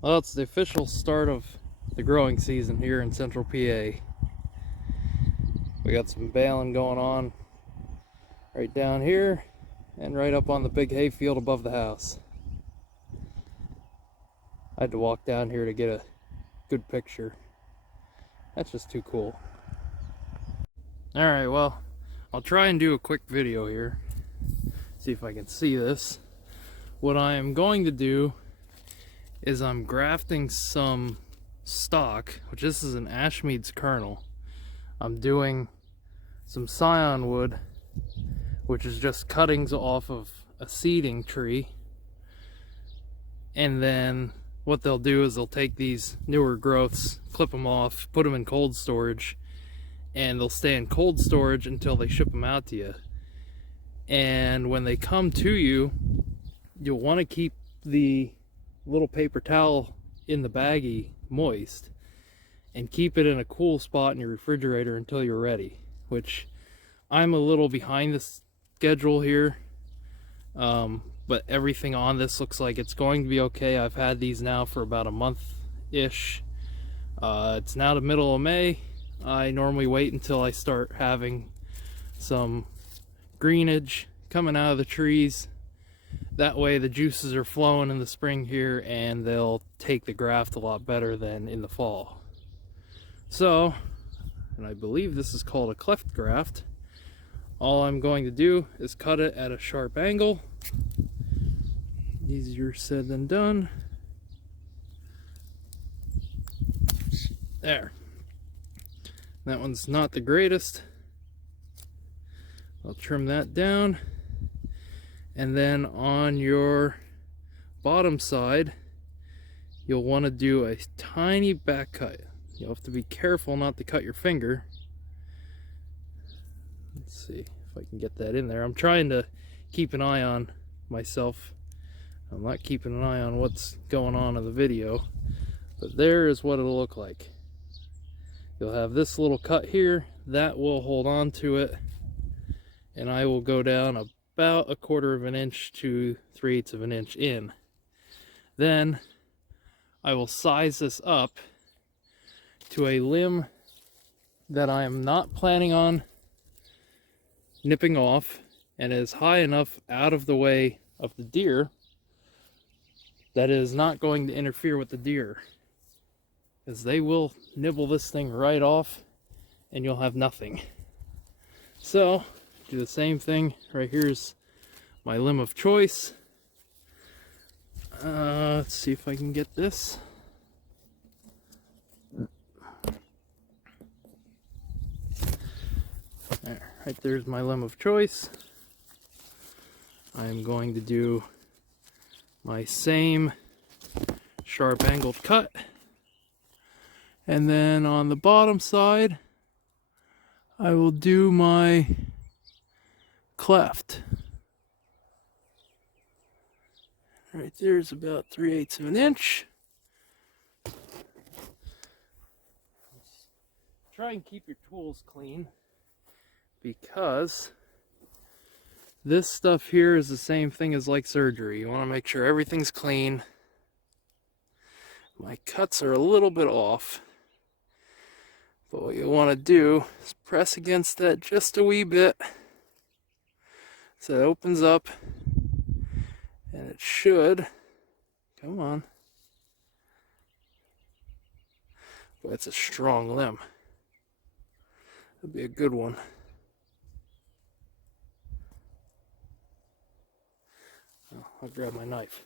Well, it's the official start of the growing season here in central PA. We got some baling going on right down here and right up on the big hay field above the house. I had to walk down here to get a good picture. That's just too cool. Alright, well, I'll try and do a quick video here. See if I can see this. What I am going to do is I'm grafting some stock, which this is an Ashmead's kernel. I'm doing some scion wood, which is just cuttings off of a seeding tree. And then what they'll do is they'll take these newer growths, clip them off, put them in cold storage, and they'll stay in cold storage until they ship them out to you. And when they come to you, you'll want to keep the little paper towel in the baggie moist and keep it in a cool spot in your refrigerator until you're ready, which I'm a little behind the schedule here, but everything on this looks like it's going to be okay. I've had these now for about a month-ish. It's now the middle of May. I normally wait until I start having some greenage coming out of the trees. That way the juices are flowing in the spring here and they'll take the graft a lot better than in the fall. So, and I believe this is called a cleft graft, all I'm going to do is cut it at a sharp angle. Easier said than done. There. That one's not the greatest. I'll trim that down. And then on your bottom side, you'll want to do a tiny back cut. You'll have to be careful not to cut your finger. Let's see if I can get that in there. I'm trying to keep an eye on myself. I'm not keeping an eye on what's going on in the video, but there is what it'll look like. You'll have this little cut here that will hold on to it, and I will go down about 1/4 of an inch to 3/8 of an inch in. Then I will size this up to a limb that I am not planning on nipping off, and is high enough out of the way of the deer that it is not going to interfere with the deer, because they will nibble this thing right off and you'll have nothing. So do the same thing. Right here's my limb of choice. Let's see if I can get this. There, right there's my limb of choice. I'm going to do my same sharp angled cut, and then on the bottom side I will do my cleft. Right there's about 3/8 of an inch. Try and keep your tools clean, because this stuff here is the same thing as like surgery. You want to make sure everything's clean. My cuts are a little bit off, but what you want to do is press against that just a wee bit so it opens up, and it should, come on, boy, it's a strong limb. That'd be a good one. Oh, I'll grab my knife.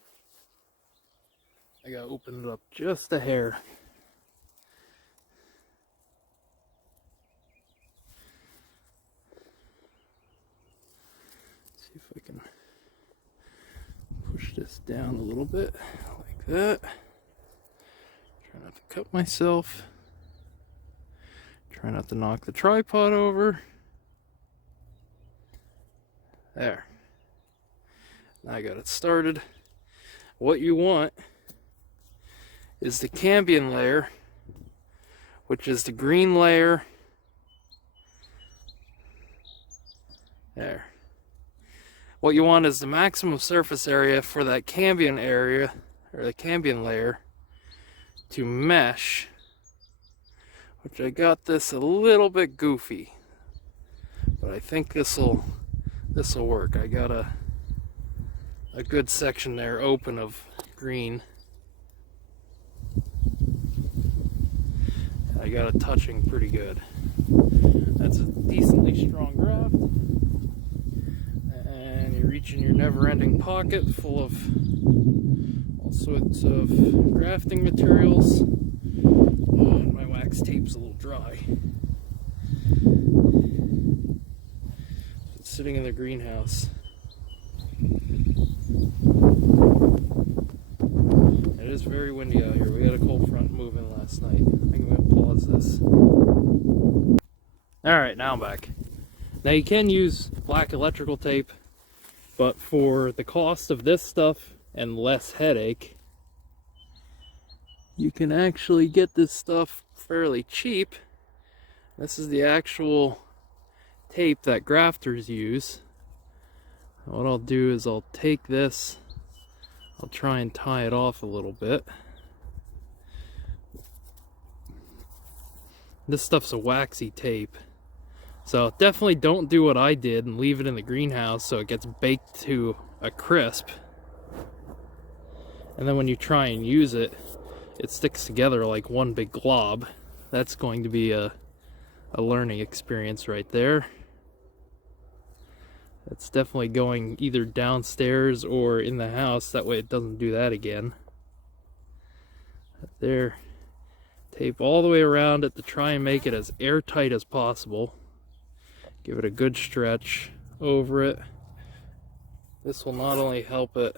I gotta open it up just a hair. See if I can push this down a little bit, like that. Try not to cut myself. Try not to knock the tripod over. There. Now I got it started. What you want is the cambion layer, which is the green layer. There. What you want is the maximum surface area for that cambion area, or the cambion layer, to mesh, which I got this a little bit goofy, but I think this'll work. I got a good section there open of green. I got it touching pretty good. That's a decently strong graft. And you reach in your never-ending pocket full of all sorts of grafting materials. And my wax tape's a little dry. It's sitting in the greenhouse. It is very windy out here. We had a cold front move in last night. I think I'm going to pause this. Alright, now I'm back. Now you can use black electrical tape, but for the cost of this stuff and less headache, you can actually get this stuff fairly cheap. This is the actual tape that grafters use. What I'll do is I'll take this, I'll try and tie it off a little bit. This stuff's a waxy tape. So definitely don't do what I did and leave it in the greenhouse so it gets baked to a crisp. And then when you try and use it, it sticks together like one big glob. That's going to be a learning experience right there. It's definitely going either downstairs or in the house, that way it doesn't do that again. There, tape all the way around it to try and make it as airtight as possible. Give it a good stretch over it. This will not only help it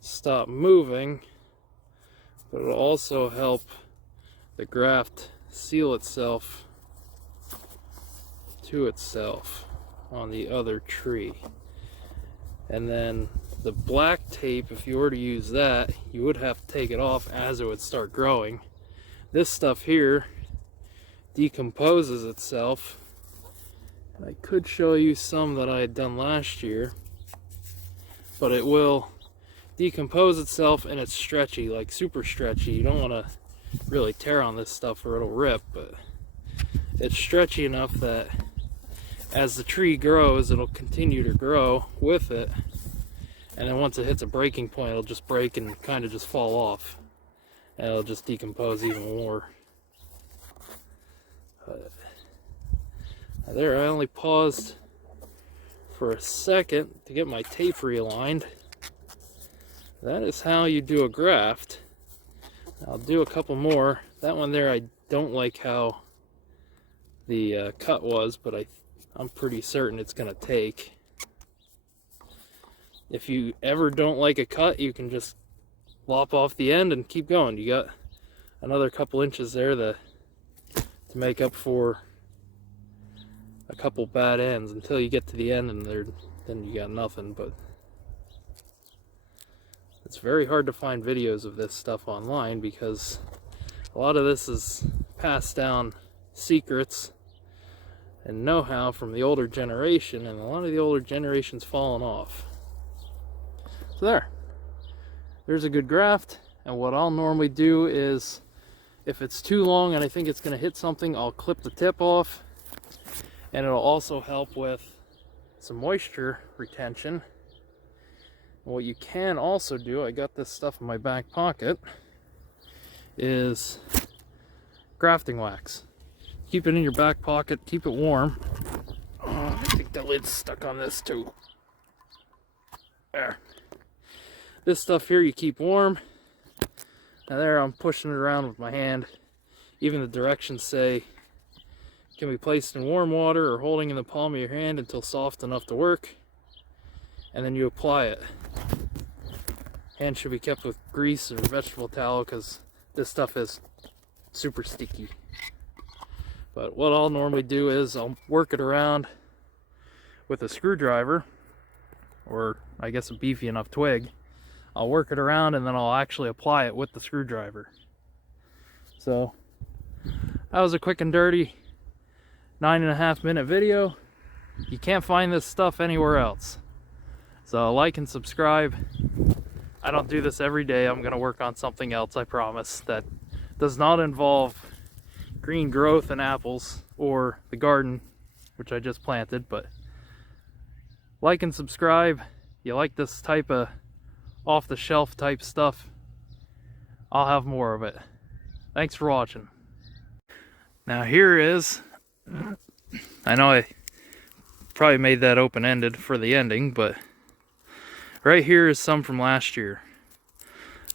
stop moving, but it'll also help the graft seal itself to itself on the other tree. And then the black tape, if you were to use that, you would have to take it off as it would start growing. This stuff here decomposes itself. And I could show you some that I had done last year, but it will decompose itself and it's stretchy, like super stretchy. You don't want to really tear on this stuff or it'll rip, but it's stretchy enough that as the tree grows, it'll continue to grow with it, and then once it hits a breaking point, it'll just break and kind of just fall off, and it'll just decompose even more. But there, I only paused for a second to get my tape realigned. That is how you do a graft. I'll do a couple more. That one there, I don't like how the cut was, but I'm pretty certain it's going to take. If you ever don't like a cut, you can just lop off the end and keep going. You got another couple inches there to make up for a couple bad ends until you get to the end, and then you got nothing. But it's very hard to find videos of this stuff online because a lot of this is passed down secrets and know-how from the older generation, and a lot of the older generation's fallen off. So there's a good graft, and what I'll normally do is, if it's too long and I think it's going to hit something, I'll clip the tip off, and it'll also help with some moisture retention. And what you can also do, I got this stuff in my back pocket, is grafting wax. Keep it in your back pocket, keep it warm. Oh, I think the lid's stuck on this too. There. This stuff here you keep warm. Now there, I'm pushing it around with my hand. Even the directions say it can be placed in warm water or holding in the palm of your hand until soft enough to work. And then you apply it. Hand should be kept with grease or vegetable towel because this stuff is super sticky. But what I'll normally do is I'll work it around with a screwdriver, or I guess a beefy enough twig. I'll work it around and then I'll actually apply it with the screwdriver. So that was a quick and dirty 9.5 minute video. You can't find this stuff anywhere else. So like and subscribe. I don't do this every day. I'm gonna work on something else, I promise, that does not involve green growth and apples or the garden, which I just planted. But like and subscribe. You like this type of off-the-shelf type stuff, I'll have more of it. Thanks for watching. Now here is, I know I probably made that open-ended for the ending, but right here is some from last year.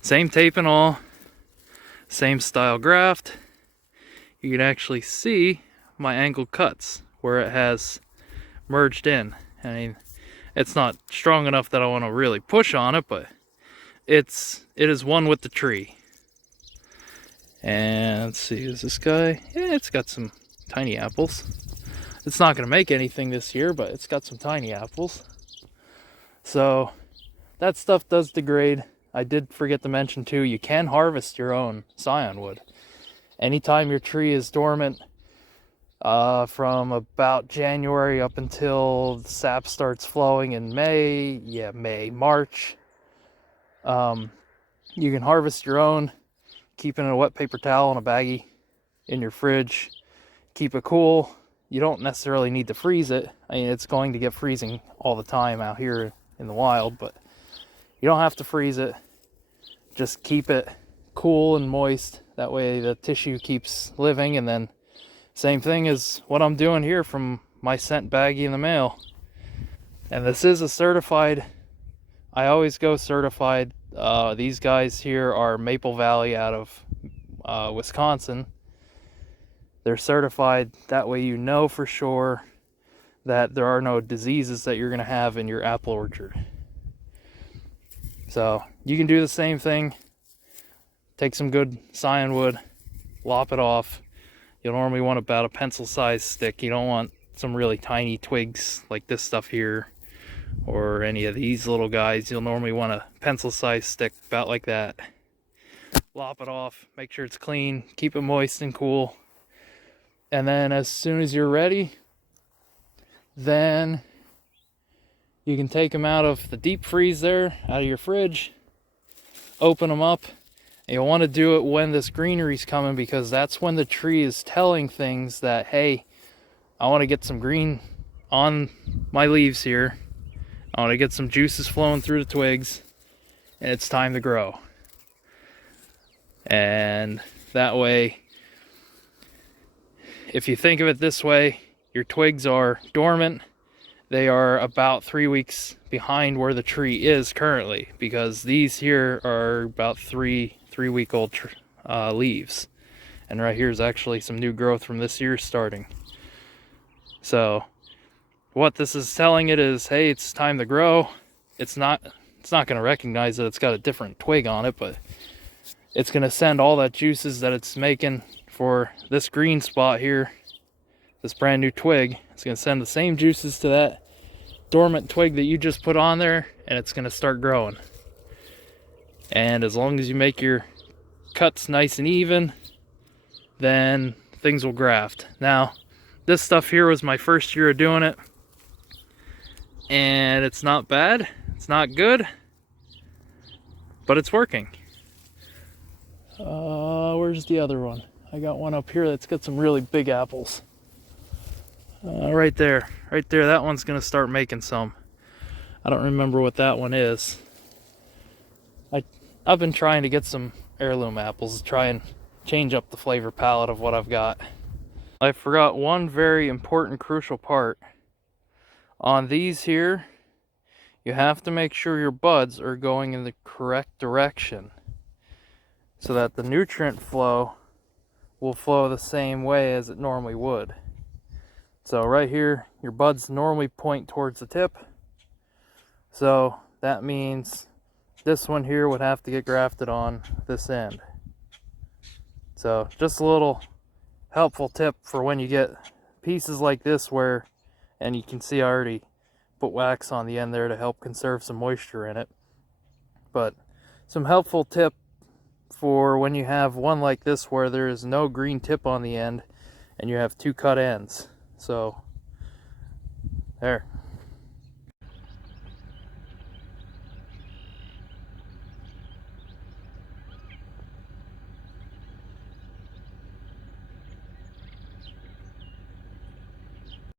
Same tape and all, same style graft. You can actually see my angle cuts where it has merged in. I mean, it's not strong enough that I want to really push on it, but it is one with the tree. And let's see, is this guy? Yeah, it's got some tiny apples. It's not going to make anything this year, but it's got some tiny apples. So that stuff does degrade. I did forget to mention too, you can harvest your own scion wood. Anytime your tree is dormant, from about January up until the sap starts flowing in March, you can harvest your own. Keep it in a wet paper towel and a baggie in your fridge. Keep it cool. You don't necessarily need to freeze it. I mean, it's going to get freezing all the time out here in the wild, but you don't have to freeze it. Just keep it cool and moist. That way the tissue keeps living. And then same thing as what I'm doing here from my scent baggie in the mail. And this is a certified, I always go certified. These guys here are Maple Valley out of Wisconsin. They're certified. That way you know for sure that there are no diseases that you're going to have in your apple orchard. So you can do the same thing. Take some good scion wood, lop it off. You'll normally want about a pencil-sized stick. You don't want some really tiny twigs like this stuff here, or any of these little guys. You'll normally want a pencil-sized stick about like that. Lop it off, make sure it's clean, keep it moist and cool. And then as soon as you're ready, then you can take them out of the deep freeze there, out of your fridge, open them up. And you'll want to do it when this greenery's coming, because that's when the tree is telling things that, hey, I want to get some green on my leaves here. I want to get some juices flowing through the twigs, and it's time to grow. And that way, if you think of it this way, your twigs are dormant. They are about 3 weeks behind where the tree is currently, because these here are about three-week-old leaves. And right here is actually some new growth from this year starting. So what this is telling it is, hey, it's time to grow. It's not going to recognize that it's got a different twig on it, but it's going to send all that juices that it's making for this green spot here, this brand new twig. It's going to send the same juices to that dormant twig that you just put on there, and it's going to start growing. And as long as you make your cuts nice and even, then things will graft. Now, this stuff here was my first year of doing it, and it's not bad, it's not good, but it's working. Where's the other one? I got one up here that's got some really big apples. Right there, that one's gonna start making some. I don't remember what that one is. I've been trying to get some heirloom apples to try and change up the flavor palette of what I've got. I forgot one very important, crucial part. On these here, you have to make sure your buds are going in the correct direction so that the nutrient flow will flow the same way as it normally would. So right here, your buds normally point towards the tip. So that means this one here would have to get grafted on this end. So just a little helpful tip for when you get pieces like this where, and you can see I already put wax on the end there to help conserve some moisture in it. But some helpful tip for when you have one like this where there is no green tip on the end and you have two cut ends. So there,